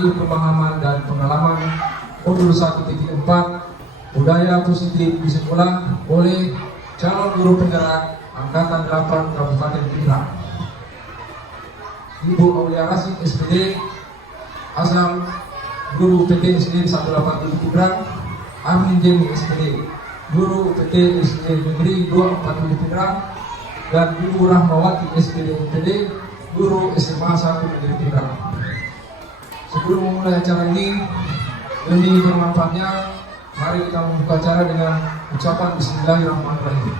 dari pemahaman dan pengalaman modul 1.4 budaya positif di sekolah oleh calon guru penggerak Angkatan 8 Kabupaten Pindrang, Ibu Aulia Rasid SPD, asal guru PT SD 187 Pindrang, Amin Jemi SPD, guru PT SD Negeri 247 Pindrang, dan Ibu Rahmawati SPD MPD, guru SMA 1 Negeri Pindrang. Sebelum memulai acara ini, demi bermanfaatnya, mari kita membuka acara dengan ucapan Bismillahirrahmanirrahim.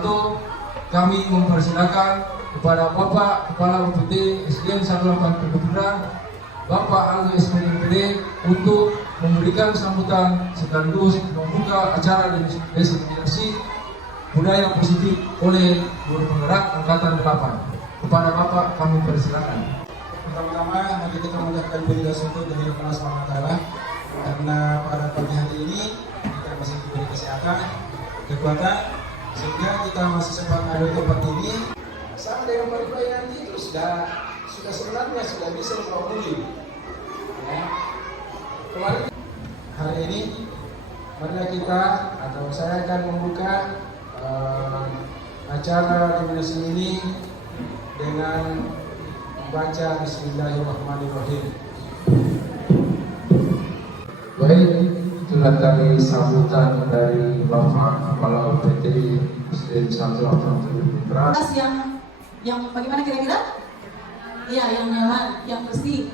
Untuk kami mempersilakan kepada Bapak Kepala UPT SDN 187 Pindrang, Bapak Ali SPD MPD, untuk memberikan sambutan sekaligus membuka acara desiminasi budaya positif oleh guru penggerak Angkatan 8. Kepada Bapak kami persilakan. Pertama-tama mari kita mengucapkan puji dan syukur dari Allah SWT karena pada pagi hari ini kita masih diberi kesehatan, kekuatan, sehingga kita masih sempat ada di tempat ini. Sama dengan pagi-pagi nanti itu sudah sebenarnya sudah bisa dipromuli. Ya. Kemarin hari ini marilah kita atau saya akan membuka acara dimensi ini dengan membaca Bismillahirrahmanirrahim. Baik, itulah tadi sambutan dari Bapak Kepala UPT SDN 187 Pindrang. Yang bagaimana kira-kira? Iya, yang nyaman, yang bersih,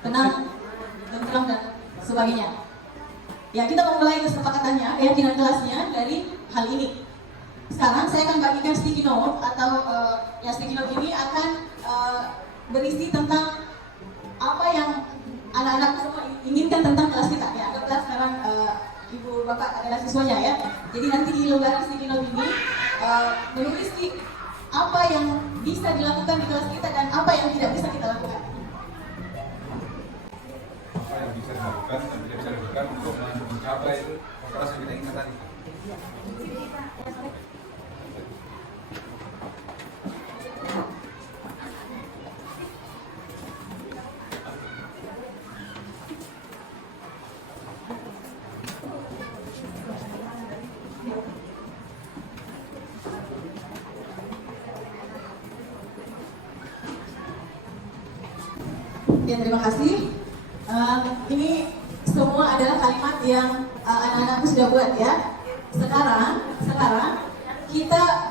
tenang, tentram dan sebagainya. Ya, kita memulai kesepakatannya, keyakinan kelasnya dari hal ini. Sekarang saya akan bagikan sticky note atau sticky note ini akan berisi tentang apa yang anak-anak semua inginkan tentang kelas kita. Ya, anggaplah sekarang ibu bapak adalah siswanya ya. Jadi nanti di lembaran sticky note ini menulis apa yang bisa dilakukan di kelas kita dan apa yang tidak bisa kita lakukan. Apa yang bisa dilakukan dan tidak bisa dilakukan untuk mencapai kelas yang kita inginkan tadi. Ya, terima kasih. Ini semua adalah kalimat yang anak-anakku sudah buat ya. Sekarang kita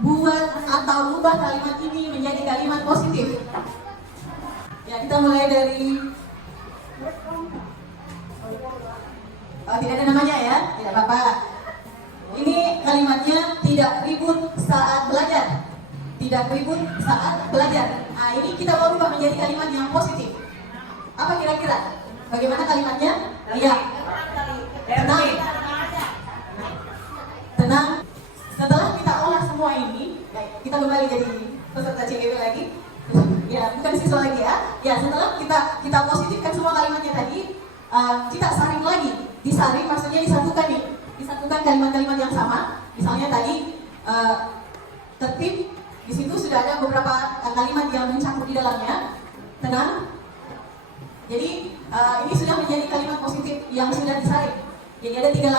buat atau ubah kalimat ini menjadi kalimat positif. Ya, kita mulai dari tidak ada namanya ya, tidak apa-apa. Ini kalimatnya tidak ribut saat belajar. Tidak ribut saat belajar. Nah, ini kita mau ubah menjadi kalimat yang positif. Apa kira-kira? Bagaimana kalimatnya? Iya. Tenang. Tenang. Setelah kita olah semua ini, kita kembali jadi peserta CGW lagi. Ya, bukan siswa lagi ya. Ya, setelah kita positifkan semua kalimatnya tadi, kita saring lagi. Disaring maksudnya disatukan nih. Disatukan kalimat-kalimat yang sama. Misalnya tadi tertib. Di situ sudah ada beberapa kalimat yang mencakup di dalamnya. Tenang. Jadi ini sudah menjadi kalimat positif yang sudah disaring. Jadi ada 3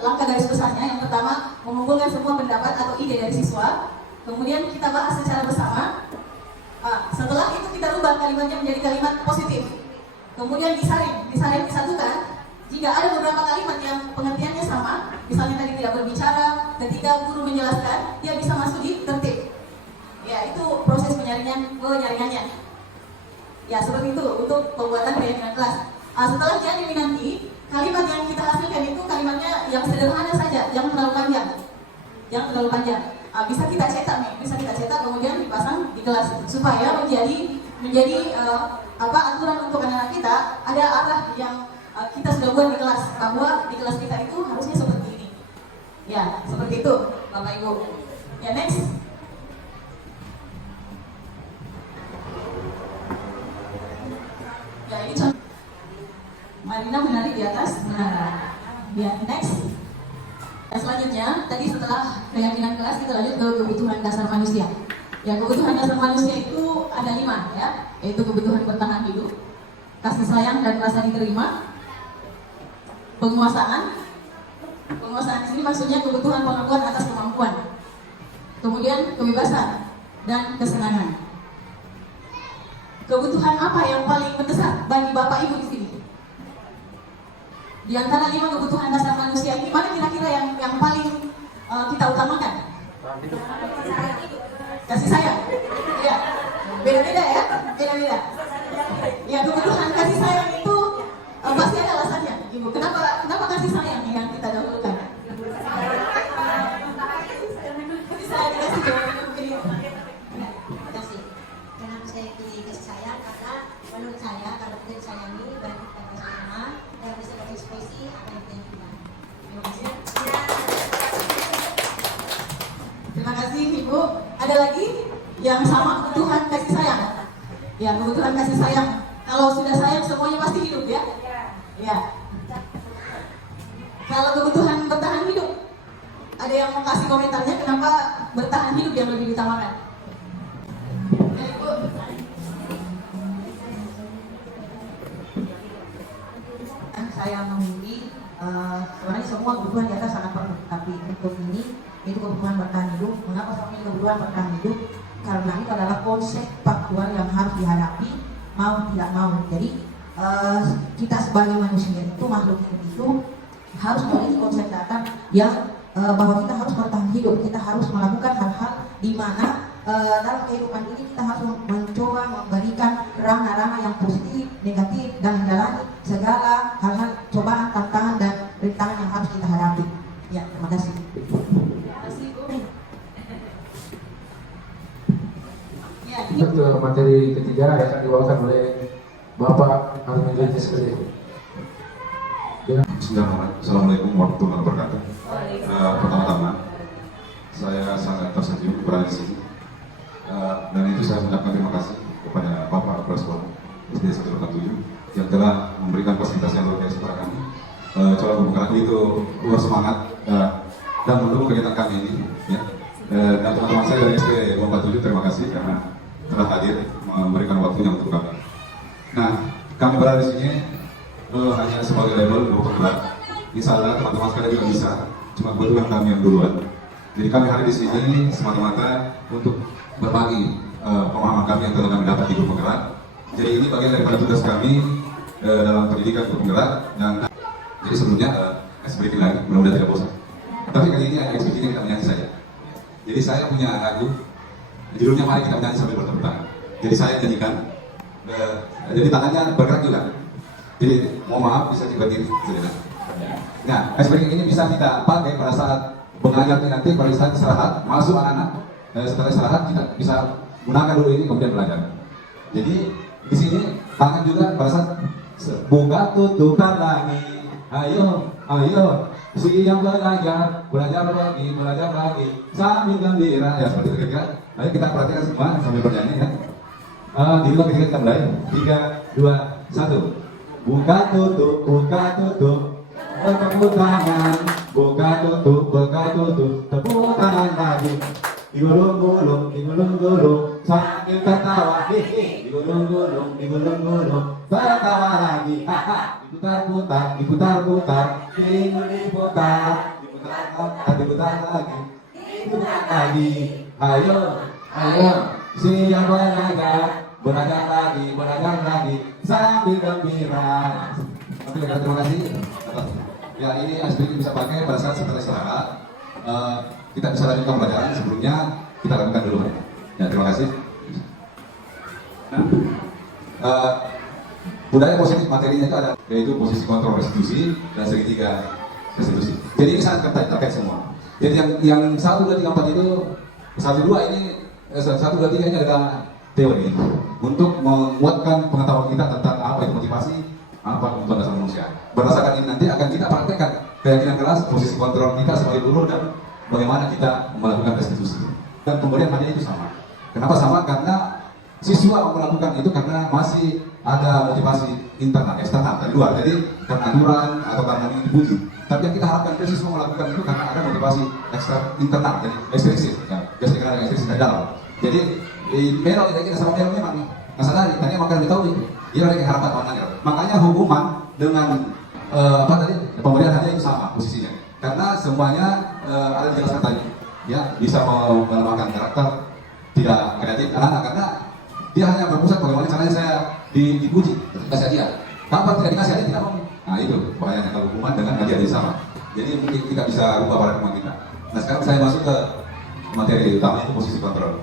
langkah garis besarnya. Yang pertama, mengumpulkan semua pendapat atau ide dari siswa. Kemudian kita bahas secara bersama. Setelah itu kita rubah kalimatnya menjadi kalimat positif. Kemudian disaring disatukan. Jika ada beberapa kalimat yang pengertiannya sama, misalnya tadi tidak berbicara, ketika guru menjelaskan, dia bisa masuk di tertib. Ya, itu proses penyaringannya. Ya, seperti itu untuk pembuatan keyakinan kelas. Setelah jadi nanti, kalimat yang kita hasilkan itu kalimatnya yang sederhana saja, jangan terlalu panjang. Bisa kita cetak kemudian dipasang di kelas supaya menjadi aturan untuk anak-anak kita, ada arah yang kita sudah buat di kelas, bahwa di kelas kita itu harusnya seperti ini. Ya, seperti itu, Bapak Ibu. Ya, next. Ya, ini contoh. Marina menarik di atas menara. Ya, next. Selanjutnya, tadi setelah keyakinan kelas kita lanjut ke kebutuhan dasar manusia. Ya, kebutuhan dasar manusia itu ada 5 ya, yaitu kebutuhan bertahan hidup, kasih sayang dan rasa diterima, penguasaan di sini maksudnya kebutuhan pengakuan atas kemampuan, kemudian kebebasan dan kesenangan. Kebutuhan apa yang paling mendesak bagi Bapak Ibu di sini? Di antara 5 kebutuhan dasar manusia ini, mana kira-kira yang paling kita utamakan? Kasih sayang. Ya, beda-beda ya, beda-beda. Ya, kebutuhan kasih sayang itu pasti ada alasannya, Ibu. Kenapa kasih sayang yang kita dahulukan? Bisa dikasih jawaban mungkin ya. Terima kasih. Kenapa saya pilih kasih sayang? Karena menurut saya kalau kita disayangi dan kita bersama dan bisa berekspresi apa yang kita inginkan. Terima kasih. Terima kasih Ibu. Ada lagi yang sama kebutuhan kasih sayang? Ya, kebutuhan kasih sayang. Kalau sudah sayang semuanya pasti hidup ya? Ya. Kalau kebutuhan bertahan hidup, ada yang mau kasih komentarnya kenapa bertahan hidup yang lebih ditamakan? Ya, Ibu. Saya memilih sebenarnya semua kebutuhan di atas sangat perlu, tapi untuk ini itu kebutuhan bertahan hidup. Mengapa saya memilih kebutuhan bertahan hidup? Karena itu adalah konsep faktual yang harus dihadapi mau tidak mau. Jadi kita sebagai manusia itu makhluk hidup itu harus memiliki konsep dasar yang bahwa kita harus bertahan hidup. Kita harus melakukan hal-hal di mana dalam kehidupan ini kita harus mencoba memberikan ranah-ranah yang positif, negatif, dan menjalani segala hal-hal cobaan, tantangan, dan rintangan yang harus kita hadapi. Ya, terima kasih. Terima kasih Ibu. Ya, ini Ke materi ketiga yang akan dibawakan oleh Bapak Armando SPD. Ya. Bismillahirrahmanirrahim. Assalamualaikum warahmatullahi wabarakatuh. Pertama-tama, saya sangat tersanjung berada di sini. Dan itu saya mengucapkan terima kasih kepada Bapak Kepala Sekolah SD 187 yang telah memberikan fasilitas yang luar biasa kepada kami. Coba pembukaan itu luar semangat dan mendukung kegiatan kami ini. Ya. Dan teman-teman saya dari SD 247 terima kasih karena telah hadir memberikan waktunya untuk kami. Nah, kami berada di sini hanya sebagai label dua penggerak. Insya Allah teman-teman sekalian juga bisa. Cuma kebetulan kami yang duluan. Jadi kami hari di sini semata-mata untuk berbagi pemahaman kami yang telah kami dapat di grup penggerak. Jadi ini bagian daripada tugas kami dalam pendidikan grup penggerak. Dan jadi sebelumnya ekspresi lagi, mudah-mudahan tidak bosan. Tapi kali ini ekspresinya kita menyanyi saja. Jadi saya punya lagu, judulnya Mari Kita Menyanyi Sambil Bertepuk Tangan. Jadi saya nyanyikan, jadi tangannya bergerak juga. Jadi mohon maaf bisa dibagi saudara. Nah, ekspresi ini bisa kita pakai pada saat mengajar nanti pada saat istirahat, masuk anak-anak. Setelah istirahat kita bisa gunakan dulu ini kemudian belajar. Jadi di sini tangan juga pada saat buka tutupkan lagi, ayo siang belajar lagi sambil gembira ya seperti itu kira. Ayo kita perhatikan semua sambil bernyanyi ya. Di luar ketika kita mulai 3, 2, 1. Buka tutup tepuk tangan, buka tutup tepuk tangan lagi. Digulung-gulung sambil tertawa, digulung-gulung tertawa lagi, diputar-putar, diputar lagi, diputar lagi. Ayo, siang belajar lagi, sambil gembira. Oke, terima kasih. Ya, ini aspek bisa pakai pada saat setelah istirahat. Kita bisa lanjutkan pelajaran sebelumnya kita lakukan dulu. Ya, terima kasih. Budaya positif materinya itu ada, yaitu posisi kontrol restitusi dan segitiga restitusi. Jadi ini sangat terkait semua. Jadi yang 1, 2, 3, 4 itu 1, 2 ini 1, 2, 3 ini adalah teori untuk menguatkan pengetahuan kita tentang apa itu motivasi, apa kebutuhan dasar manusia. Berdasarkan ini nanti akan kita praktekkan keyakinan kelas, posisi kontrol kita sebagai guru dan bagaimana kita melakukan restitusi. Dan pemberian hadiah itu sama. Kenapa sama? Karena siswa melakukan itu karena masih ada motivasi internal, eksternal dari luar. Jadi karena aturan atau karena ingin dipuji. Tapi yang kita harapkan itu siswa melakukan itu karena ada motivasi internal, jadi ekstrinsik. Ya, biasanya ada ekstrinsik dari dalam. Jadi di Melo kita sama Melo memang nggak sadari, tadi makan tahu itu. Dia ada harapan maknanya. Makanya hukuman dengan apa tadi pemberian hadiah itu sama posisinya. Karena semuanya ada dijelaskan tadi, ya bisa melemahkan karakter, tidak kreatif anak-anak karena dia hanya berpusat bagaimana caranya saya dipuji, kasih hadiah. Kapan tidak dikasih hadiah tidak mau. Nah itu bahayanya kalau hukuman dengan hadiah itu sama. Jadi mungkin kita bisa rubah paradigma kita. Nah sekarang saya masuk ke materi utama itu posisi kontrol.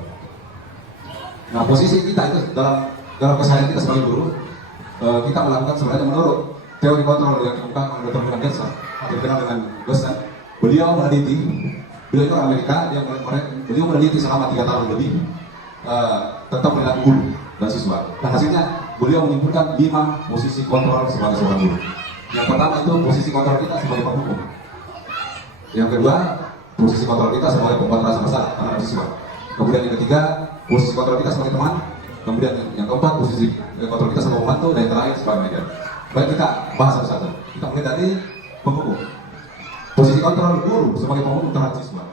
Nah posisi kita itu dalam keseharian kita sebagai guru, kita melakukan sebenarnya menurut teori kontrol yang dikemukakan oleh Dr. William James, dikenal dengan Gostan. Beliau meneliti, beliau itu orang Amerika, beliau meneliti selama 3 tahun lebih tentang perilaku guru dan siswa. Dan hasilnya beliau menyimpulkan 5 posisi kontrol sebagai seorang guru. Yang pertama itu posisi kontrol kita sebagai penghukum. Yang kedua, posisi kontrol kita sebagai pembuat rasa bersalah anak siswa. Kemudian yang ketiga, posisi kontrol kita sebagai teman. Kemudian yang keempat, posisi kontrol kita sebagai pembantu. Dan yang terakhir sebagai media. Baik, kita bahas satu-satu. Kita mulai dari penghukum. Posisi kontrol guru sebagai penghukum terhadap siswa.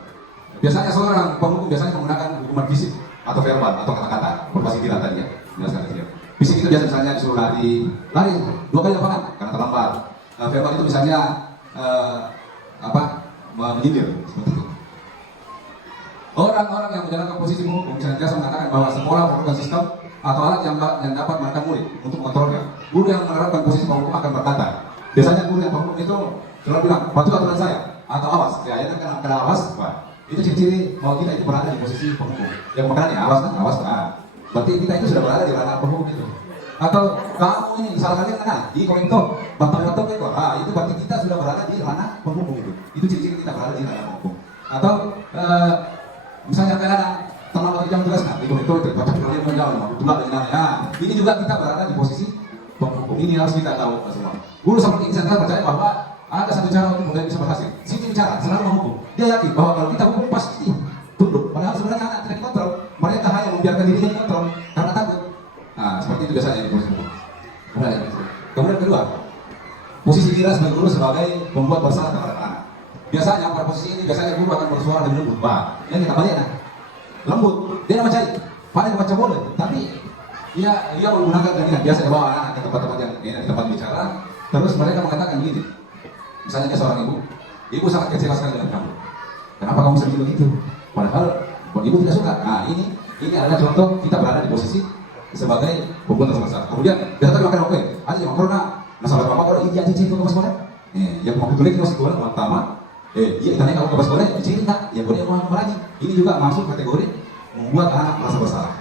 Biasanya seorang penghukum biasanya menggunakan hukuman fisik atau verbal atau kata-kata berbasis tidak tadi ya. Jelaskan dia. Fisik itu biasa misalnya disuruh lari 2 kali lapangan karena terlambat. Verbal itu misalnya menyindir seperti itu. Orang-orang yang menjalankan posisi penghukum senantiasa mengatakan bahwa sekolah merupakan sistem atau alat yang dapat menekan murid untuk mengontrolnya. Guru yang menerapkan posisi penghukum akan berkata, biasanya guru yang penghukum itu selalu bilang, patuh aturan saya atau awas. Ya, ini kena awas, Pak. Itu ciri-ciri bahwa kita itu berada di posisi penghukum. Yang makanya awas kan, awas kan. Berarti kita itu sudah berada di ranah penghukum itu. Atau kamu ini salah kalian kena di komentar, batok-batok itu, itu berarti kita sudah berada di ranah penghukum itu. Itu ciri-ciri kita berada di ranah penghukum. Atau misalnya kadang teman waktu jam tugas di komentar itu, bapak kalian menjawab, itulah dengan ini juga kita berada di posisi penghukum. Ini harus kita tahu semua. Guru seperti ini saya percaya bahwa ada satu cara untuk mulai bisa berhasil. Sini bicara, selalu menghukum. Dia yakin bahwa kalau kita hukum pasti tunduk. Padahal sebenarnya anak tidak dikontrol. Mereka hanya membiarkan dirinya dikontrol karena takut. Nah, seperti itu biasanya di posisi hukum. Kemudian kedua, posisi kita sebagai guru sebagai pembuat bersalah terhadap anak. Biasanya pada posisi ini biasanya guru akan bersuara lebih lembut. Wah, yang kita balik lembut. Dia nama cari. Paling baca boleh, tapi dia menggunakan dengan biasa bawa anak ke tempat-tempat yang di tempat bicara. Terus mereka mengatakan begini. Misalnya seorang ibu sangat kecewa sekali dengan kamu. Kenapa kamu sedih begitu? Padahal ibu tidak suka. Nah ini adalah contoh kita berada di posisi sebagai pembuat masalah. Kemudian kita tadi makan oke. Ada yang corona. Masalah bapak kalau ini aja itu ke sekolah. Yang mau tulis ke sekolah pertama. Iya tanya kamu ke sekolah. Cerita. Yang boleh mau lagi. Ini juga masuk kategori membuat anak merasa bersalah.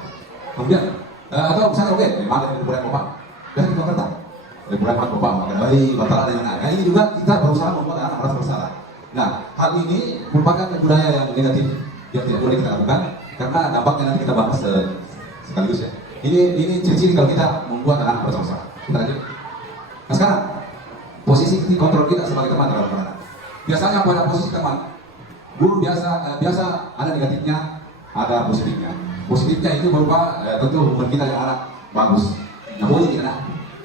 Kemudian atau misalnya oke, memang ada kebudayan bapak. Dan kita kata. Kemudian bapak makan bayi, batal dengan anak. Ini juga kita berusaha membuat anak merasa bersalah. Nah, hal ini merupakan budaya yang negatif yang tidak boleh kita lakukan karena dampaknya nanti kita bahas sekaligus ya. Ini ciri-ciri kalau kita membuat anak merasa bersalah. Kita lanjut. Nah sekarang posisi kontrol kita sebagai teman terhadap anak. Biasanya pada posisi teman, guru biasa ada negatifnya, ada positifnya. Positifnya itu berupa tentu hubungan kita dengan anak bagus. Nah, boleh kita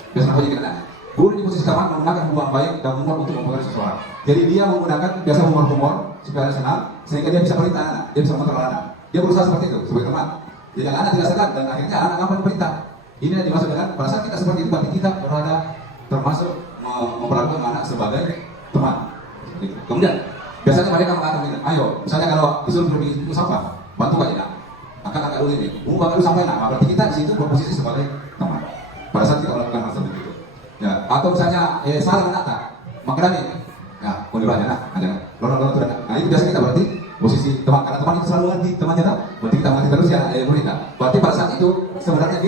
biasanya boleh kita guru di posisi teman menggunakan hubungan baik dan humor untuk mempengaruhi seseorang. Jadi dia menggunakan biasa humor supaya senang, sehingga dia bisa perintah anak, dia bisa mengontrol anak. Dia berusaha seperti itu sebagai teman. Jadi anak tidak sadar dan akhirnya anak akan perintah. Ini yang dimaksud dengan pada saat kita seperti itu berarti kita berada termasuk memperlakukan anak sebagai teman. Kemudian biasanya mereka mengatakan, ayo, misalnya kalau disuruh pergi itu sampah, bantu aja nak. Akan agak dulu ini, bakal dulu sampai nak. Berarti kita di situ berposisi sebagai teman. Pada saat kita melakukan hal seperti itu. Ya, atau misalnya salah anak tak, maka ini, ya, mau dibaca nak, aja, lorong tu nak. Nah itu biasa kita berarti posisi teman, karena teman itu selalu ngerti temannya tak, berarti kita ngerti terus ya, berita. Berarti pada saat itu sebenarnya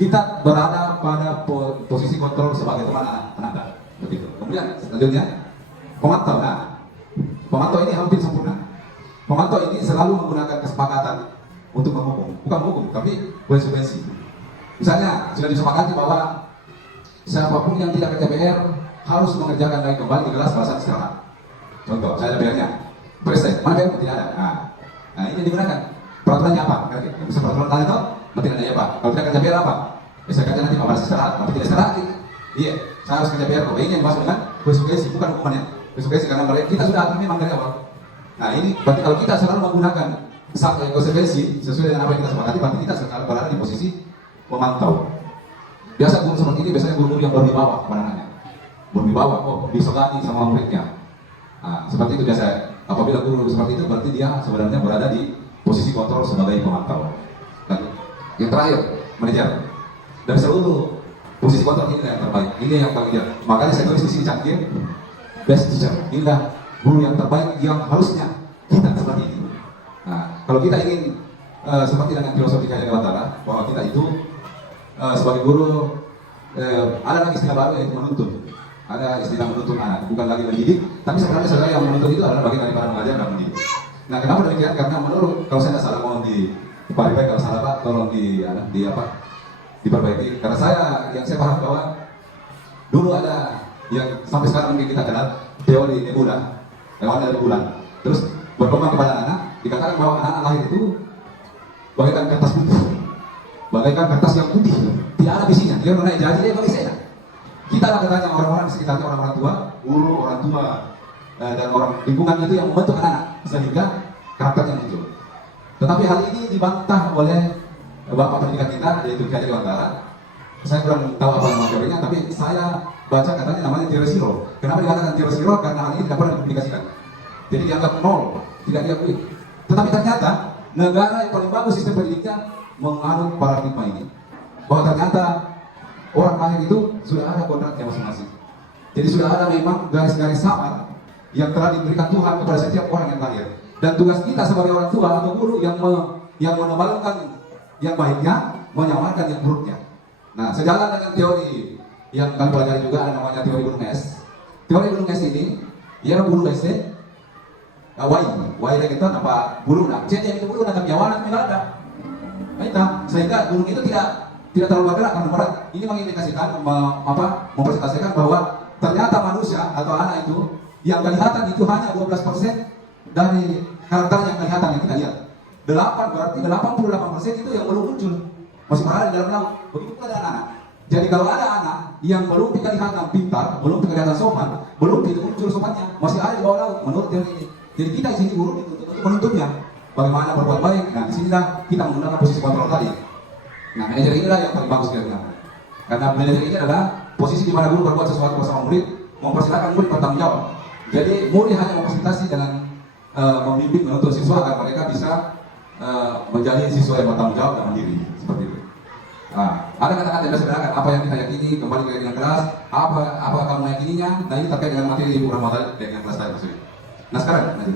kita berada pada posisi kontrol sebagai teman anak, begitu. Kemudian selanjutnya pemantau. Nah, pemantau ini hampir sempurna. Pemantau ini selalu menggunakan kesepakatan untuk menghukum, bukan menghukum, tapi konsekuensi. Misalnya sudah disepakati bahwa siapapun yang tidak ke TPR harus mengerjakan lagi kembali di kelas pada saat istirahat. Contoh, saya ada PR-nya, presiden, mana PR tidak ada. Nah ini digunakan. Peraturannya apa? Bisa peraturan lain itu, nanti ada apa? Kalau tidak kerja PR apa? Bisa kerja nanti pada istirahat, tapi tidak istirahat. Iya, saya harus kerja PR. Ini yang dimaksud dengan konsekuensi, bukan hukumannya. Konsekuensi karena kita sudah akui memang dari awal. Nah ini berarti kalau kita selalu menggunakan konsekuensi sesuai dengan apa yang kita sepakati, berarti kita selalu berada di posisi pemantau. Biasa guru seperti ini biasanya guru-guru yang berwibawa pandangannya, berwibawa, disegani sama muridnya. Nah, seperti itu biasa. Apabila guru seperti itu berarti dia sebenarnya berada di posisi kontrol sebagai pemantau. Dan yang terakhir, manajer. Dari seluruh posisi kontrol ini yang terbaik, ini yang paling ideal. Makanya saya tulis di sini canggih, best teacher. Inilah guru yang terbaik yang harusnya kita seperti ini. Nah, kalau kita ingin seperti dengan filosofi Kajang Dewantara, bahwa kita itu sebagai guru ada lagi istilah baru yaitu menuntun. Ada istilah menuntun anak, bukan lagi mendidik, tapi sebenarnya saudara yang menuntun itu adalah bagian daripada mengajar dan mendidik. Nah, kenapa demikian? Karena menurut, kalau saya tidak salah, mohon diperbaiki, kalau salah Pak, tolong diperbaiki. Karena yang saya paham bahwa dulu ada yang sampai sekarang mungkin kita kenal teori nebula, hewan dari bulan. Terus berkembang kepada anak, dikatakan bahwa anak lahir itu bagaikan kertas putih, bagaikan kertas yang putih, tidak ada isinya. Dia mengenai janji dia bagi saya. Kita lah katanya orang-orang di sekitarnya, orang-orang tua, guru, orang tua, dan orang lingkungan itu yang membentuk anak sehingga karakternya muncul. Tetapi hal ini dibantah oleh bapak pendidikan kita, yaitu Kajang Dewantara. Saya kurang tahu apa nama teorinya, tapi saya baca katanya namanya teori zero. Kenapa dikatakan teori zero? Karena hal ini tidak pernah dipublikasikan. Jadi dianggap nol, tidak diakui. Tetapi ternyata negara yang paling bagus sistem pendidiknya menganut paradigma ini, bahwa ternyata orang lahir itu sudah ada kontraknya masing-masing. Jadi sudah ada memang garis-garis samar yang telah diberikan Tuhan kepada setiap orang yang lahir. Dan tugas kita sebagai orang tua atau guru yang menebalkan yang baiknya, menyamarkan yang buruknya. Nah, sejalan dengan teori yang kami pelajari juga ada namanya teori gunung es. Teori gunung es ini, ia bulu es wai kita apa bulu nak. Jadi itu bulu nak biawan tidak ada. Baik, sehingga gunung itu tidak terlalu bergerak karena berat. Ini mengindikasikan mempresentasikan bahwa ternyata manusia atau anak itu yang kelihatan itu hanya 12% dari karakter yang kelihatan yang kita lihat. 8 berarti 88% itu yang belum muncul, masih berada di dalam laut. Begitu pula dengan anak. Jadi kalau ada anak yang belum kelihatan pintar, belum kelihatan sopan, belum muncul sopannya, masih ada di bawah laut menurut teori ini. Jadi kita di sini guru dituntut untuk menuntutnya. Bagaimana berbuat baik? Nah, di sinilah kita menggunakan posisi kontrol tadi. Nah, manajer inilah yang paling bagus kira-kira. Karena manajer ini adalah posisi di mana guru berbuat sesuatu bersama murid, mempersilahkan murid bertanggung jawab. Jadi murid hanya memfasilitasi dengan membimbing menuntut siswa agar mereka bisa menjadi siswa yang bertanggung jawab dan mandiri seperti itu. Nah, ada kata-kata yang sederhana, apa yang kita yakini kembali ke dengan kelas, apa kamu meyakininya. Nah, ini terkait dengan materi Ibu Rahmat dengan kelas tadi maksudnya. Nah, sekarang nanti.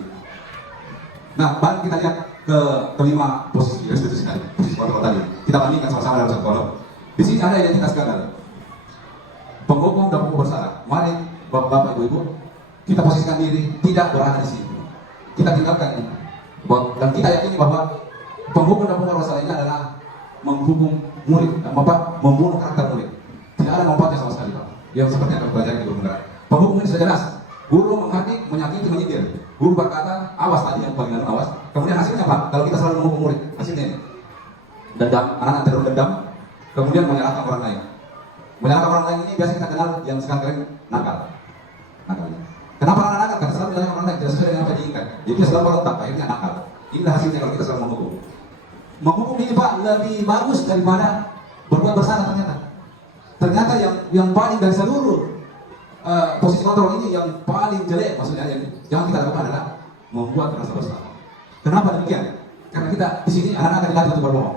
Nah, baru kita lihat ke kelima posisi sekali, posisi kontrol tadi. Kita bandingkan sama-sama dalam satu kolom. Di sini ada identitas gagal, penghukum dan penghukum bersalah. Mari bapak-bapak, ibu-ibu, kita posisikan diri tidak berada di sini. Kita tinggalkan ini. Dan kita yakini bahwa penghukum dan penghukum bersalah ini adalah menghukum murid, membunuh karakter murid. Tidak ada manfaatnya sama sekali, Pak. Yang seperti yang kita pelajari di Guru. Penghukum ini sudah jelas. Guru menghadik, menyakiti, menyindir. Guru berkata, awas tadi yang paling dalam awas. Kemudian hasilnya apa? Kalau kita selalu menghukum murid, hasilnya ini. Dendam, anak-anak terus dendam. Kemudian menyalahkan orang lain. Menyalahkan orang lain ini biasa kita kenal yang sekarang nakal. Nakal. Kenapa anak nakal? Karena selalu menyalahkan orang lain, tidak sesuai dengan apa yang diinginkan. Jadi dia selalu merontak, akhirnya nakal. Inilah hasilnya kalau kita selalu menghukum. Menghukum ini Pak lebih bagus daripada berbuat bersalah ternyata. Ternyata yang paling dari seluruh posisi kontrol ini yang paling jelek maksudnya yang kita lakukan adalah membuat rasa bersalah. Kenapa demikian? Karena kita di sini anak-anak dilatih untuk berbohong.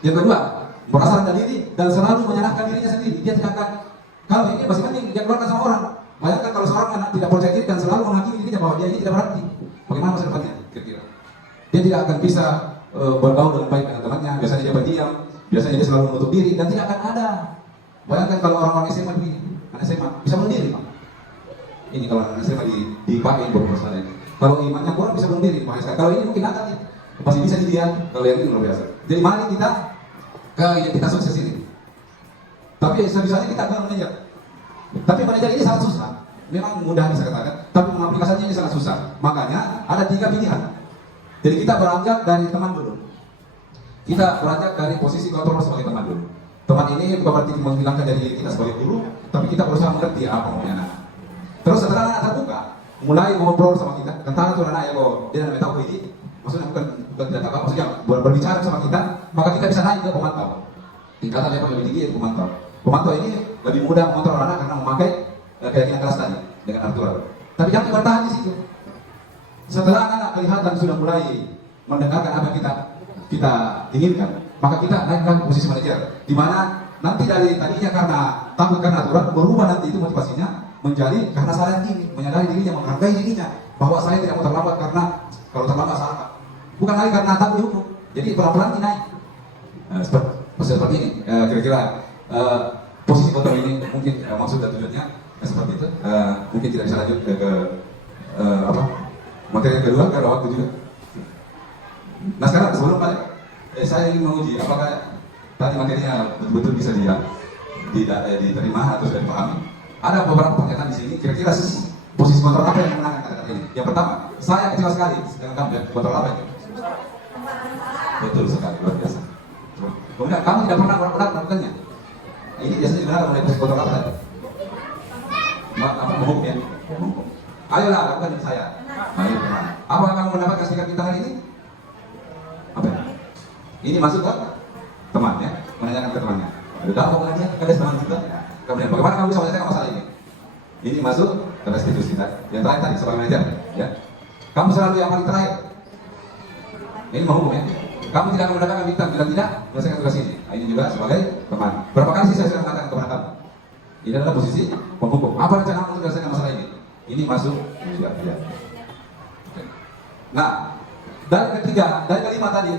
Yang kedua, merasa rendah diri dan selalu menyalahkan dirinya sendiri. Dia tidak akan, kalau ini masih penting dia keluarkan sama orang. Bayangkan kalau seorang anak tidak percaya diri dan selalu menghakimi dirinya bahwa dia ini tidak berarti. Bagaimana masa depannya? Kira-kira dia tidak akan bisa bergaul dengan baik dengan temannya. Biasanya dia berdiam, biasanya dia selalu menutup diri dan tidak akan ada. Bayangkan kalau orang-orang SMA begini, anak SMA bisa bunuh diri, Pak. Ini kalau anak SMA dipakai buat bersalah. Kalau imannya kurang bisa bunuh diri, kalau ini mungkin nakal nih, masih bisa dilihat. Kalau yang ini luar biasa. Jadi mari kita ke identitas sukses ini. Tapi sebisanya kita akan manajer. Tapi manajer ini sangat susah. Memang mudah bisa katakan, tapi mengaplikasinya ini sangat susah. Makanya ada 3 pilihan. Jadi kita beranjak dari teman dulu. Kita beranjak dari posisi kontrol sebagai teman dulu. Teman ini bukan berarti menghilangkan dari kita sebagai guru, tapi kita berusaha mengerti apa maunya anak. Terus setelah anak terbuka, mulai ngobrol sama kita. Tentang itu anak ya kok dia tidak tahu ini. Maksudnya bukan tidak tahu, maksudnya berbicara sama kita, maka kita bisa naik ke pemantau. tingkatan level lebih tinggi yaitu pemantau. Pemantau ini lebih mudah mengontrol anak karena memakai keyakinan keras tadi dengan aturan. Tapi jangan bertahan di situ. Setelah anak kelihatan sudah mulai mendengarkan apa yang kita inginkan, maka kita naikkan posisi manajer, di mana nanti dari tadinya karena takut karena aturan berubah nanti itu motivasinya menjadi karena sadar diri, menyadari dirinya, menghargai dirinya bahwa saya tidak mau terlambat karena kalau terlambat salah. Bukan lagi karena takut dihukum. Jadi pelan-pelan naik. Seperti ini kira-kira posisi kontrol ini mungkin maksud dan tujuannya seperti itu. Mungkin tidak bisa lanjut ke materi yang kedua karena waktu juga. Nah sekarang sebelum balik, saya ingin menguji apakah tadi materinya betul-betul bisa diterima atau sudah dipahami. Ada beberapa pernyataan di sini. Kira-kira posisi kontrol apa yang menangkan kata-kata ini? Yang pertama, saya kecewa sekali dengan kamu ya, kontrol apa itu? Betul sekali, luar biasa. Kemudian kamu tidak pernah benar-benar melakukannya. Ini biasanya digunakan oleh posisi kontrol apa tadi? Menghukum ya? Menghukum. Ayolah lakukan dengan saya. Ayo, apakah kamu mendapatkan stiker bintang hari ini? Apa ya? Ini masuk ke teman ya, menanyakan ke temannya. Udah apa lagi ya? Ada teman kita. Kemudian bagaimana kamu bisa menyelesaikan masalah ini? Ini masuk ke restitusi yang terakhir tadi sebagai manajer ya. Kamu selalu yang paling terakhir. Ini menghukum ya. Kamu tidak akan mendapatkan bintang bila tidak menyelesaikan tugas ini. Nah, ini juga sebagai teman. Berapa kali sih saya sudah mengatakan kepada kamu? Ini adalah posisi penghukum. Apa rencana kamu untuk menyelesaikan masalah ini? Ini masuk sudah ya. Nah, dari kelima tadi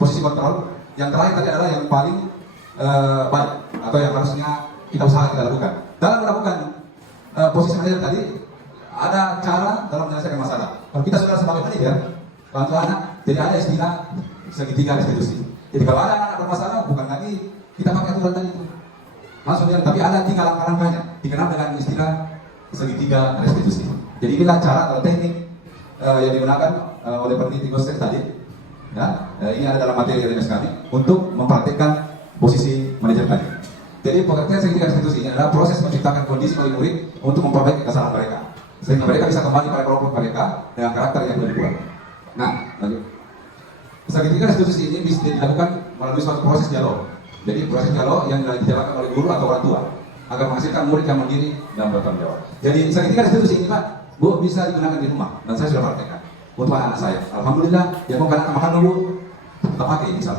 posisi kontrol. Yang terakhir tadi adalah yang paling baik atau yang harusnya kita usahakan kita lakukan. Dalam melakukan posisi manajer tadi ada cara dalam menyelesaikan masalah. Kalau kita sudah sebagai manajer, bantu anak, jadi ada istilah segitiga restitusi. Jadi kalau ada anak bermasalah, bukan lagi kita pakai aturan tadi itu. Maksudnya, tapi ada 3 langkah-langkahnya. Dikenal dengan istilah segitiga restitusi. Jadi inilah cara atau teknik yang digunakan oleh peneliti Gostek tadi. Ya, ini ada dalam materi RMS kami untuk mempraktikkan posisi manajer tadi. Jadi pengertian segitiga restitusi ini adalah proses menciptakan kondisi bagi murid untuk memperbaiki kesalahan mereka, sehingga mereka bisa kembali pada kelompok mereka dengan karakter yang lebih kuat. Nah, lanjut. Segitiga restitusi ini bisa dilakukan melalui suatu proses dialog. Jadi proses dialog yang dijalankan oleh guru atau orang tua agar menghasilkan murid yang mandiri dan bertanggung jawab. Jadi segitiga restitusi ini Pak, Bu, bisa digunakan di rumah dan saya sudah praktekkan untuk anak saya. Alhamdulillah, ya mau anak makan dulu, kita pakai misal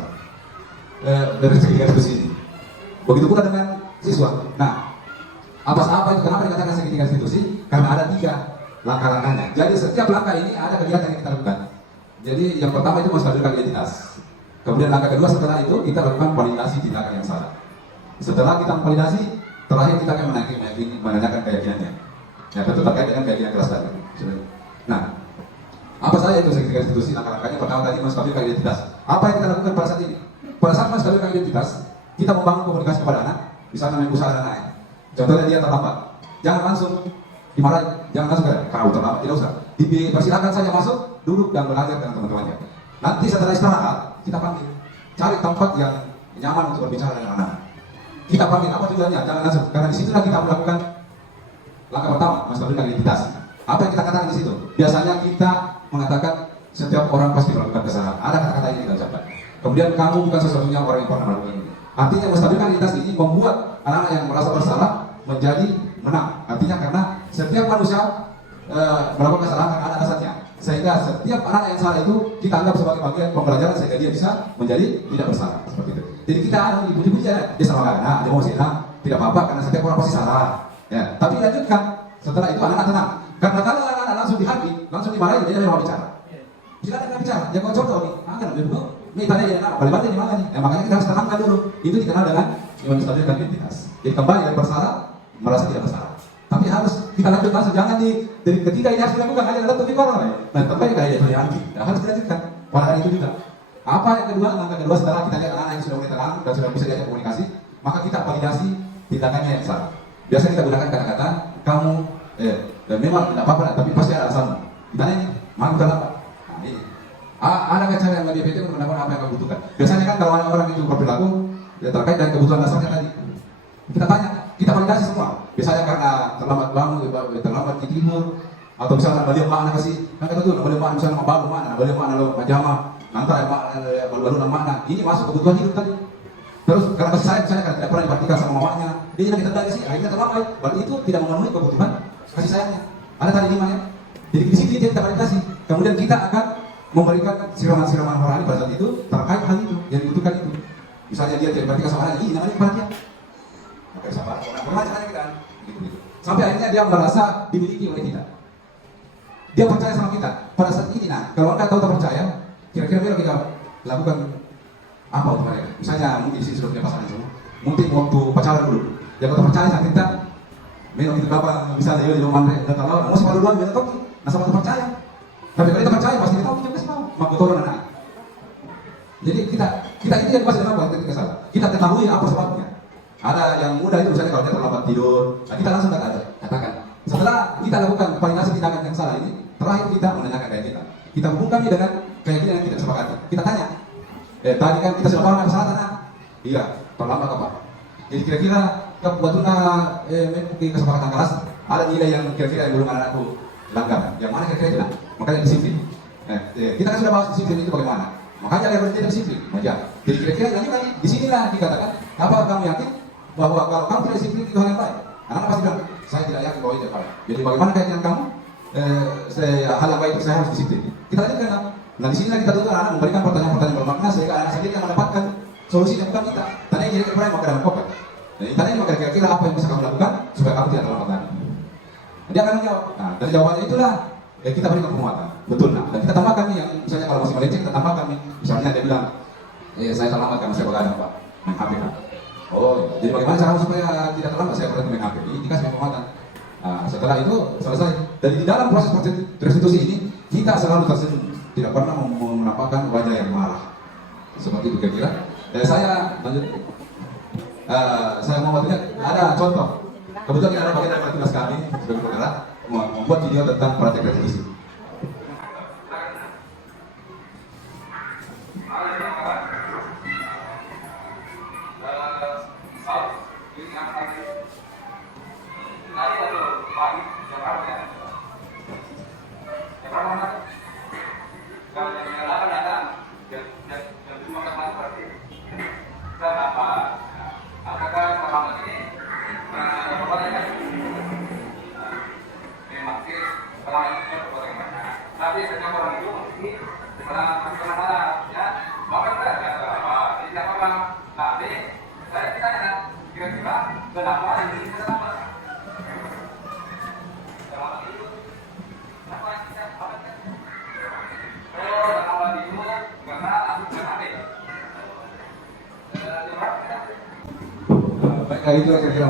dari segitiga restitusi ini. Begitu pula dengan siswa. Nah, apa itu kenapa dikatakan segitiga restitusi? Karena ada 3 langkah-langkahnya. Jadi setiap langkah ini ada kegiatan yang kita lakukan. Jadi yang pertama itu menstabilkan identitas. Kemudian langkah kedua setelah itu kita lakukan validasi tindakan yang salah. Setelah kita validasi, terakhir kita akan menanyakan keyakinannya. Ya, tentu terkait dengan keyakinan keras tadi. Nah, apa saja itu segitiga restitusi? Langkah-langkahnya pertama tadi menstabilkan identitas. Apa yang kita lakukan pada saat ini? Pada saat menstabilkan identitas, kita membangun komunikasi kepada anak, misalnya main usaha dan lain. Contohnya dia terlambat, jangan langsung dimarahi, jangan langsung kau terlambat, tidak usah. Dipersilakan saja masuk, duduk dan belajar dengan teman-temannya. Nanti setelah istirahat, kita panggil, cari tempat yang nyaman untuk berbicara dengan anak. Kita panggil apa tujuannya, jangan langsung, karena disitulah kita melakukan langkah pertama, menstabilkan identitas. Apa yang kita katakan di situ? Biasanya kita mengatakan setiap orang pasti melakukan kesalahan. Ada kata-kata ini kita ucapkan. Kemudian kamu bukan sesungguhnya orang yang pernah melakukan ini. Artinya menstabilkan identitas ini membuat anak-anak yang merasa bersalah menjadi menang. Artinya karena setiap manusia melakukan kesalahan karena ada dasarnya. Sehingga setiap anak yang salah itu kita anggap sebagai bagian pembelajaran sehingga dia bisa menjadi tidak bersalah seperti itu. Jadi kita ibu-ibu dia salah karena dia mau senang, tidak apa-apa karena setiap orang pasti salah. Ya, tapi lanjutkan. Setelah itu anak-anak tenang. Karena kalau anak-anak langsung dihakimi, langsung dimarahi, dia tidak mau bicara. Silakan kita bicara. Ya kau contoh nih, akan dulu. Ini tanya dia, balik di mana nih? Ya, makanya kita harus tenangkan dulu. Itu dikenal dengan menstabilkan identitas. Jadi kembali dari bersalah merasa tidak bersalah. Tapi harus kita lanjut langsung, jangan dari ketiga ini harus dilakukan hanya dalam topik orang. Nah, kembali kayak itu anti. Harus dilanjutkan. Pada hari itu juga. Apa yang kedua? Langkah kedua setelah kita lihat anak yang sudah mulai tenang dan sudah bisa diajak komunikasi, maka kita validasi tindakannya yang salah. Biasanya kita gunakan kata-kata kamu, dan memang tidak apa-apa, tapi pasti ada alasan. Ditanya ini, mau kenapa? Nah, ini. Ada cara yang lebih efektif untuk mendapatkan apa yang kamu butuhkan. Biasanya kan kalau orang itu berperilaku terkait dengan kebutuhan dasarnya tadi, kita tanya, kita validasi semua. Biasanya karena terlambat bangun, terlambat tidur, atau misalnya balik mana kasih, kan kata tuh, balik mana misalnya baru mana, balik mana lo pajama, nanti baru mana. Ini masuk kebutuhan hidup tadi. Terus karena kasih sayang misalnya karena tidak pernah diperhatikan sama mamanya, dia jadi ditendang di sini, akhirnya terlambat. Berarti itu tidak memenuhi kebutuhan kasih sayangnya. Ada tadi 5 ya. Jadi di situ dia tidak validasi. Kemudian kita akan memberikan siraman-siraman rohani pada saat itu terkait hal itu yang dibutuhkan itu. Misalnya dia tidak diperhatikan sama anaknya, ini namanya perhatian. Maka sabar, orang caranya kita gitu. Sampai akhirnya dia merasa dimiliki oleh kita. Dia percaya sama kita. Pada saat ini, nah, kalau anda tahu terpercaya, kira-kira kita lakukan apa untuk mereka? Misalnya mungkin di sini sudah punya pasangan semua. Mungkin waktu pacaran dulu, dia kata percaya sama kita. Minum itu berapa? Misalnya dia di rumah mereka, dan kalau mau sama duluan, dia tahu, nah sama percaya. Tapi kalau kita percaya pasti dia tahu, kita kasih tahu. Maka turun anak. Jadi kita ini yang pasti kenapa ketika salah. Kita ketahui apa sebabnya. Ada yang muda itu misalnya kalau dia terlambat tidur, nah kita langsung katakan. Setelah kita lakukan validasi tindakan yang salah ini, terakhir kita menanyakan kayak kita. Kita hubungkan dengan keyakinan yang tidak sepakati. Kita tanya, tadi kan kita sudah paham yang salah kan? Iya, terlambat apa? Jadi kira-kira waktu mengikuti kesepakatan kelas, ada nilai yang kira-kira yang belum anakku langgar. Yang mana kira-kira itu? Makanya disiplin. Kita kan sudah bahas disiplin itu bagaimana. Makanya level tidak disiplin. Jadi kira-kira yang tadi di sinilah dikatakan, apa kamu yakin bahwa kalau kamu tidak disiplin itu hal yang baik? Anak pasti bilang, saya tidak yakin bahwa itu baik. Jadi bagaimana keyakinan kamu? Hal yang baik itu saya harus disiplin. Kita lanjutkan. Nah di sinilah kita tuntut anak memberikan pertanyaan-pertanyaan bermakna sehingga anak sendiri yang mendapatkan solusi yang bukan kita. Tanya jadi kepada maka dalam koper. Jadi tanya maka kira-kira apa yang bisa kamu lakukan supaya kamu tidak terlambat lagi. Dia akan menjawab. Nah dari jawabannya itulah kita berikan penguatan. Betul nah. Dan kita tambahkan nih yang misalnya kalau masih melenceng kita tambahkan nih. Misalnya dia bilang, saya terlambat karena saya begadang Pak, main HP kan. Oh, jadi bagaimana cara supaya tidak terlambat saya berhenti main HP? Ini dikasih penguatan. Nah, setelah itu selesai. Dan di dalam proses restitusi ini kita selalu tersenyum, tidak pernah menampakkan wajah yang marah. Seperti itu kira-kira. Saya lanjut. Saya mau lihat ada contoh. Kebetulan ada bagian dari tugas kami sebagai penggerak membuat video tentang praktek restitusi. Tapi setiap orang itu masih penasaran, ya. Bahkan saya tidak apa-apa. Tapi saya tanya, kira-kira kenapa ini bisa lama? Kenapa itu? Kenapa kita apa? Oh, kenapa itu? Karena aku jangan ada. Baiklah itu kira-kira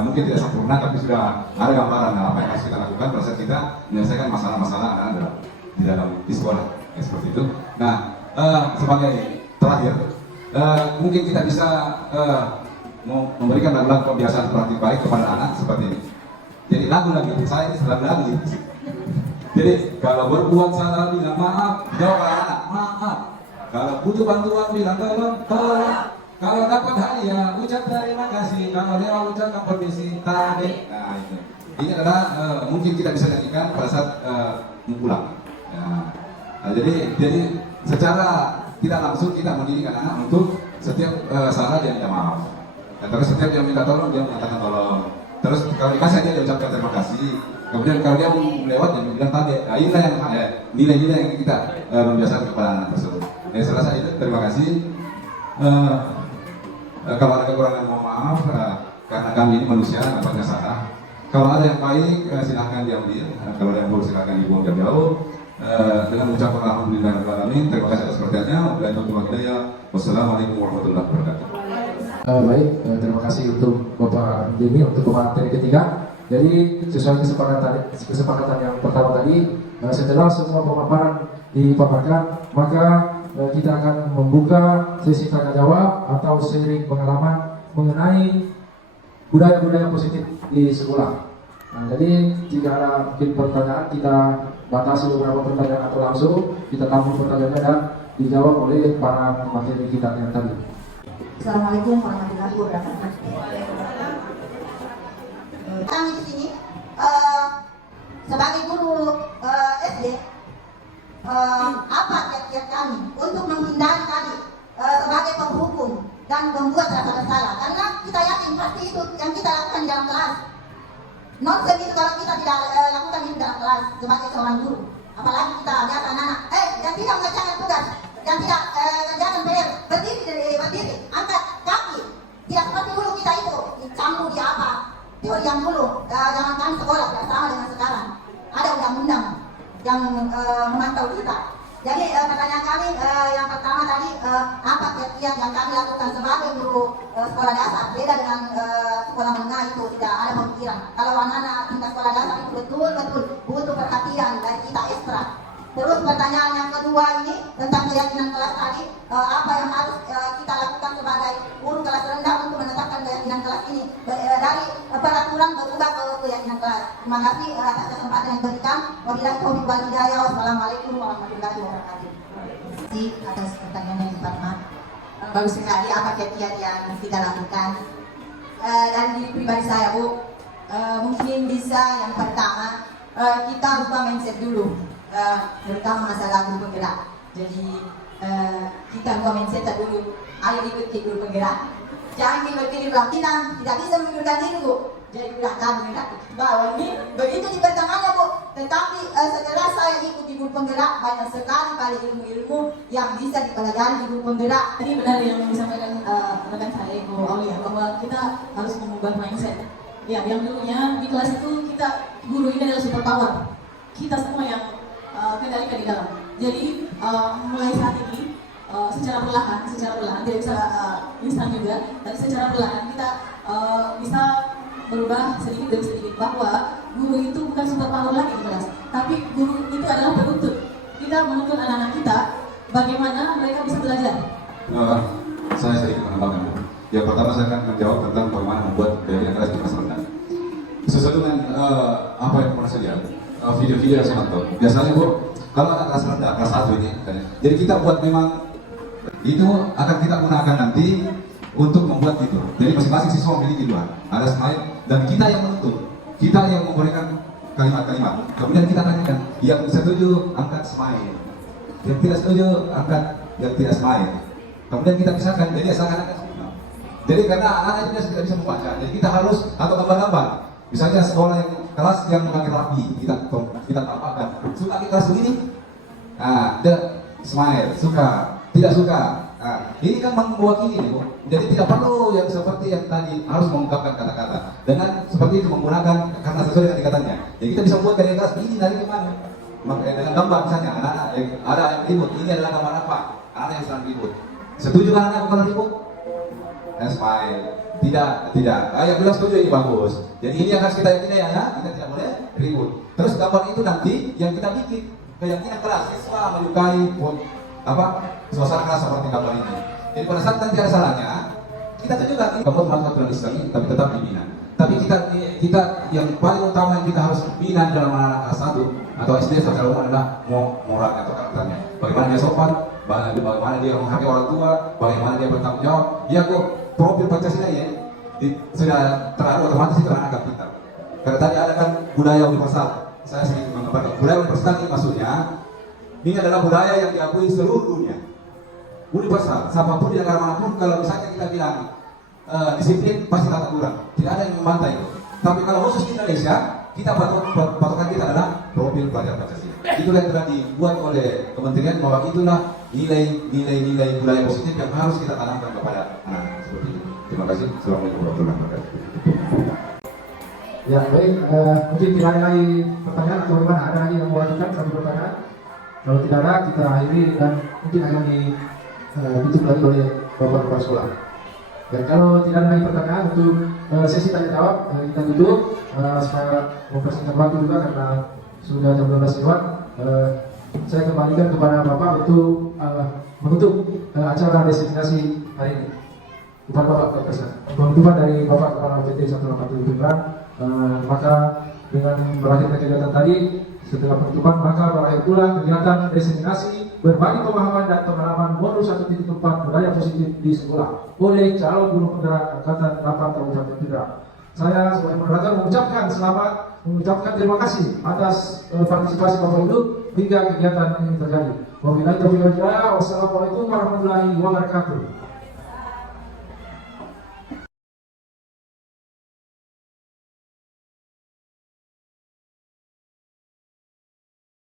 mungkin tidak sempurna tapi sudah ada gambaran apa yang harus kita lakukan pada saat kita menyelesaikan masalah-masalah anak-anak di dalam di sekolah seperti itu. Nah sebagai terakhir mungkin kita bisa memberikan lagu-lagu kebiasaan praktik baik kepada anak seperti ini. Jadi lagu lagi saya ini lagu gitu. Jadi kalau berbuat salah bilang maaf, jawab anak maaf. Kalau butuh bantuan bilang tolong. Kalau dapat hadiah, ucap terima kasih. Kalau dia ucapkan permisi, tadi. Nah itu. Ini adalah mungkin kita bisa nyanyikan pada saat pulang. Jadi secara tidak langsung kita mendidik anak untuk setiap salah dia minta maaf. Dan terus setiap dia minta tolong dia mengatakan tolong. Terus kalau dikasih dia ucapkan terima kasih. Kemudian kalau dia melewat dia bilang tadi. Nah inilah yang nilai-nilai yang kita membiasakan kepada anak tersebut. Yang selesai itu terima kasih. Kalau ada kekurangan mohon maaf karena kami ini manusia dapatnya salah. Kalau ada yang baik silahkan diambil. Kalau ada yang buruk silahkan dibuang jauh-jauh. Dengan ucapan alhamdulillahirobbilalamin. Terima kasih atas perhatiannya. Wassalamualaikum warahmatullahi wabarakatuh. Baik, terima kasih untuk Bapak Demi untuk pemateri ketiga. Jadi sesuai kesepakatan yang pertama tadi, setelah semua pemaparan dipaparkan, maka kita akan membuka sesi tanya jawab atau sharing pengalaman mengenai budaya-budaya positif di sekolah. Nah, jadi jika ada mungkin pertanyaan kita batasi beberapa pertanyaan atau langsung kita tampung pertanyaannya dan dijawab oleh para materi kita yang tadi. Assalamualaikum warahmatullahi wabarakatuh. Kami di sini sebagai guru SD, apa kiat-kiat kami untuk menghindari tadi sebagai penghukum dan membuat rasa bersalah karena kita yakin pasti itu yang kita lakukan di dalam kelas. Nonsen itu kalau kita tidak lakukan itu dalam kelas sebagai seorang guru. Apalagi kita lihat anak-anak, yang tidak mengerjakan tugas, yang tidak kerjakan PR, berdiri, angkat kaki. Tidak seperti dulu kita itu, campur di apa, teori yang dulu, zaman kami sekolah tidak sama dengan sekarang. Ada undang-undang yang memantau kita. Jadi pertanyaan kami yang pertama tadi, apa kiat-kiat yang kami lakukan sebagai guru sekolah dasar, beda dengan sekolah menengah itu tidak ada pemikiran. Kalau anak-anak tingkat sekolah dasar itu betul-betul butuh perhatian dari kita ekstra. Terus pertanyaan yang kedua ini tentang keyakinan kelas tadi, apa yang harus kita lakukan sebagai guru kelas rendah untuk menetapkan keyakinan kelas ini dari peraturan berubah ke keyakinan kelas. Terima kasih atas kesempatan yang diberikan. Wabillahi taufiq wal hidayah. Wassalamualaikum warahmatullahi wabarakatuh. Terima kasih atas pertanyaan yang Fatma. Bagus sekali apa kiat-kiat yang kita lakukan. Dan di pribadi saya Bu, mungkin bisa yang pertama kita ubah mindset dulu, terutama masalah guru penggerak. Jadi kita ubah mindset dulu, ayo ikut guru penggerak. Jangan tiba-tiba bilang tidak bisa mengundurkan diri Bu. Jadi bilang kami bahwa ini begitu di pertamanya Bu. Tetapi setelah saya ikut di guru penggerak, banyak sekali ilmu-ilmu yang bisa dipelajari di guru penggerak. Tadi benar yang disampaikan rekan saya Ibu Aulia bahwa kita harus mengubah mindset. Ya, yang dulunya di kelas itu kita guru ini adalah super power. Kita semua yang kendalikan di dalam. Jadi mulai saat ini secara perlahan tidak bisa instan juga, tapi secara perlahan kita bisa berubah sedikit demi sedikit bahwa guru itu bukan super power lagi di kelas, tapi guru itu adalah penuntut. Kita menuntut anak-anak kita bagaimana mereka bisa belajar. Saya sedikit menambahkan. Yang pertama saya akan menjawab tentang bagaimana membuat keyakinan kelas di kelas rendah. Sesuai dengan apa yang pernah saya lihat, video-video yang saya nonton. Biasanya Bu, kalau anak kelas rendah, kelas 1 ini, jadi kita buat memang itu akan kita gunakan nanti untuk membuat itu. Jadi masing-masing siswa memiliki dua, ada smile dan kita yang menuntut, kita yang memberikan kalimat-kalimat. Kemudian kita tanyakan, yang setuju angkat smile, yang tidak setuju angkat yang tidak smile. Kemudian kita pisahkan, jadi asalkan jadi karena anak-anak itu tidak bisa membaca, jadi kita harus atau gambar-gambar. Misalnya sekolah yang kelas yang mengambil rapi, kita tampakkan. Suka di kelas begini, the smile, suka, tidak suka. Ini kan mewakili, Bu. Jadi tidak perlu yang seperti yang tadi harus mengungkapkan kata-kata. Dengan seperti itu menggunakan karena sesuai dengan tingkatannya. Jadi kita bisa buat dari kelas ini dari kemana? Dengan gambar misalnya, anak-anak ada yang ribut. Ini adalah gambar apa? Anak yang sedang ribut. Setuju kan anak kalau ribut? Smile. Tidak. Yang bilang setuju ini bagus. Jadi ini yang harus kita yakini ya, kita tidak boleh ribut. Terus gambar itu nanti yang kita bikin keyakinan kelas siswa menyukai suasana kelas seperti gambar ini. Jadi pada saat nanti ada salahnya, kita tunjukkan kamu melakukan tradisi tapi tetap dibina. Tapi kita yang paling utama yang kita harus bina dalam anak kelas 1 atau SD secara umum adalah moralnya atau karakternya. Bagaimana dia sopan, bagaimana dia menghargai orang tua, bagaimana dia bertanggung jawab. Dia kok profil Pancasila ya sudah terlalu otomatis itu anak pintar. Karena tadi ada kan budaya universal. Saya sedikit menggambarkan budaya universal ini maksudnya ini adalah budaya yang diakui seluruh dunia. Universal, siapapun di negara manapun kalau misalnya kita bilang disiplin pasti tata kurang, tidak ada yang membantah itu. Tapi kalau khusus di Indonesia, kita patokan kita adalah profil pelajar Pancasila. Itulah yang telah dibuat oleh kementerian bahwa itulah nilai budaya positif yang harus kita tanamkan kepada anak-anak seperti itu. Terima kasih. Assalamualaikum warahmatullahi wabarakatuh. Ya baik, mungkin tidak ada lagi pertanyaan atau bagaimana? Ada lagi yang mau ajukan satu pertanyaan? Kalau tidak ada, kita akhiri dan mungkin akan ditutup lagi oleh Bapak Kepala Sekolah. Dan kalau tidak ada lagi pertanyaan untuk sesi tanya jawab, kita tutup supaya mempersingkat waktu juga karena sudah jam 12 lewat. Saya kembalikan kepada Bapak untuk menutup acara destinasi hari ini. Kepada Bapak Presiden. Penutupan dari Bapak Kepala PT 187 Pindrang, maka dengan berakhirnya kegiatan tadi, setelah penutupan maka berakhir pula kegiatan destinasi berbagi pemahaman dan pengalaman modul 1.4 budaya positif di sekolah oleh calon guru penggerak angkatan 8 Kabupaten Pindrang. Saya sebagai moderator mengucapkan terima kasih atas partisipasi Bapak Ibu hingga kegiatan ini terjadi. Wabillahi taufiq wal hidayah. Wassalamualaikum warahmatullahi wabarakatuh.